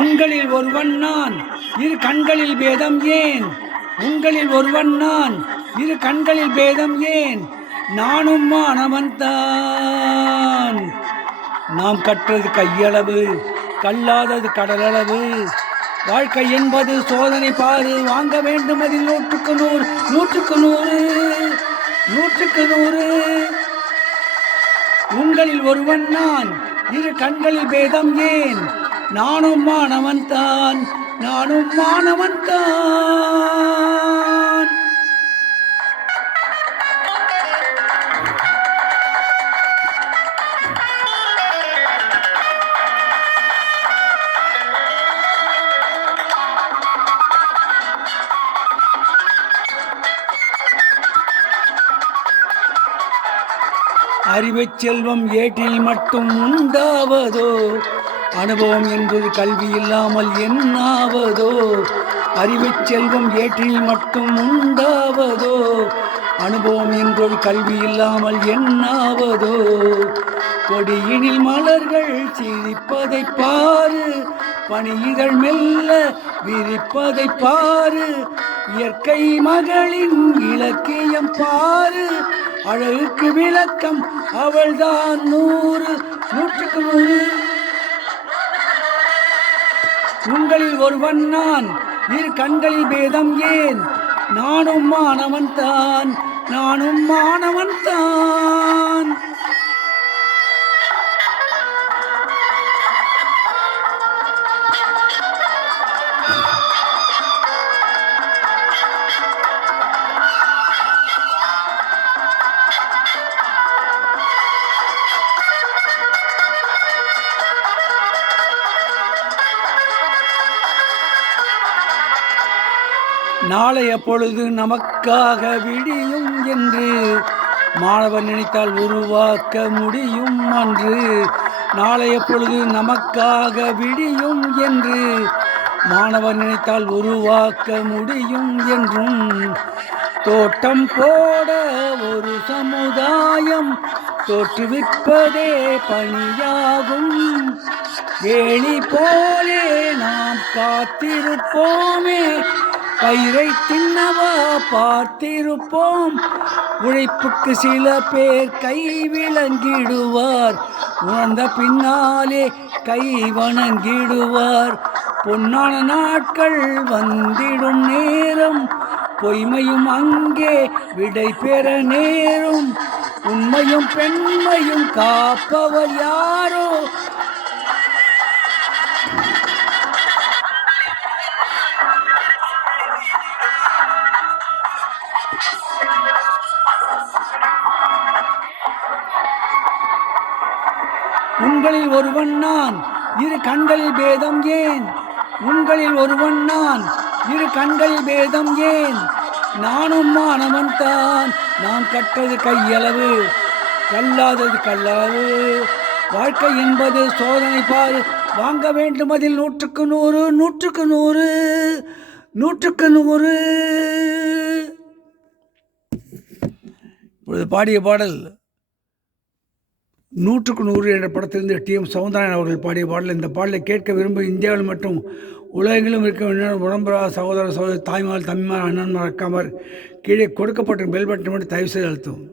உங்களில் ஒருவன் நான், இரு கண்களில் பேதம் ஏன்? உங்களில் ஒருவன் நான், இரு கண்களில் பேதம் ஏன்? நானும் மாணவன்தான். நாம் கற்றது கையளவு, கல்லாதது கடலளவு. வாழ்க்கை என்பது சோதனை பாரு, வாங்க வேண்டும் அதில் 100க்கு 100, 100க்கு 100, 100க்கு 100. உங்களில் ஒருவன் நான், இரு கண்களில் பேதம் ஏன்? நானும் மாணவன்தான், நானும் மாணவன்தான். அறிவைச் செல்வம் ஏட்டில் மட்டும் உண்டாவதோ? அனுபவம் என்பது கல்வி இல்லாமல் என்னாவதோ? அறிவைச் செல்வம் ஏட்டில் மட்டும் உண்டாவதோ? அனுபவம் என்பது கல்வி இல்லாமல் என்னாவதோ? கொடியினில் மலர்கள் சிரிப்பதை பாரு, பனியிதழ் மெல்ல விரிப்பதை பாரு. இயற்கை மகளின் இலக்கியம் பாரு, அழகுக்கு விளக்கம் அவள்தான் 100, 100க்கு 100. உங்களில் ஒருவன் நான், இரு கண்களில் பேதம் ஏன்? நானும் மாணவன்தான், நானும் மாணவன்தான். நாளைய பொழுது நமக்காக விடியும் என்று மாணவன் நினைத்தால் உருவாக்க முடியும் அன்று. நாளைய பொழுது நமக்காக விடியும் என்று மாணவன் நினைத்தால் உருவாக்க முடியும் என்றும். தோட்டம் போட ஒரு சமுதாயம் தோற்றுவிப்பதே பணியாகும். வேலி போலே நாம் காத்திருப்போமே, பயிரை தின்னவா பார்த்திருப்போம். உழைப்புக்கு சில பேர் கை விளங்கிடுவார், உணர்ந்த பின்னாலே கை வணங்கிடுவார். பொன்னான நாட்கள் வந்திடும் நேரம், பொய்மையும் அங்கே விடை பெற நேரும். உண்மையும் பெண்மையும் காப்பவர் யாரோ? உங்களில் ஒருவன் நான், இரு கண்களில் பேதம் ஏன்? உங்களில் ஒருவன் நான், இரு கண்களில் பேதம் ஏன்? நானும் மாணவன்தான். நாம் கற்றது கையளவு, கல்லாதது கல்லளவு. வாழ்க்கை என்பது சோதனை பாரு, வாங்க வேண்டும் அதில் 100க்கு 100, 100க்கு 100, 100க்கு 100. இப்பொழுது பாடிய பாடல் 100க்கு 100 என்ற படத்திலிருந்து TM சௌந்தரன் அவர்கள் பாடிய பாடல். இந்த பாடலை கேட்க விரும்ப இந்தியாவில் மற்றும் உலகெங்கிலும் இருக்க உடம்புறா சகோதர சகோதரி, தாய்மார், தம்பிமார், அண்ணன்மார், அக்காமார், கீழே கொடுக்கப்பட்ட பெல் பட்டன் மட்டும் தயவு செய்து அழுத்தவும்.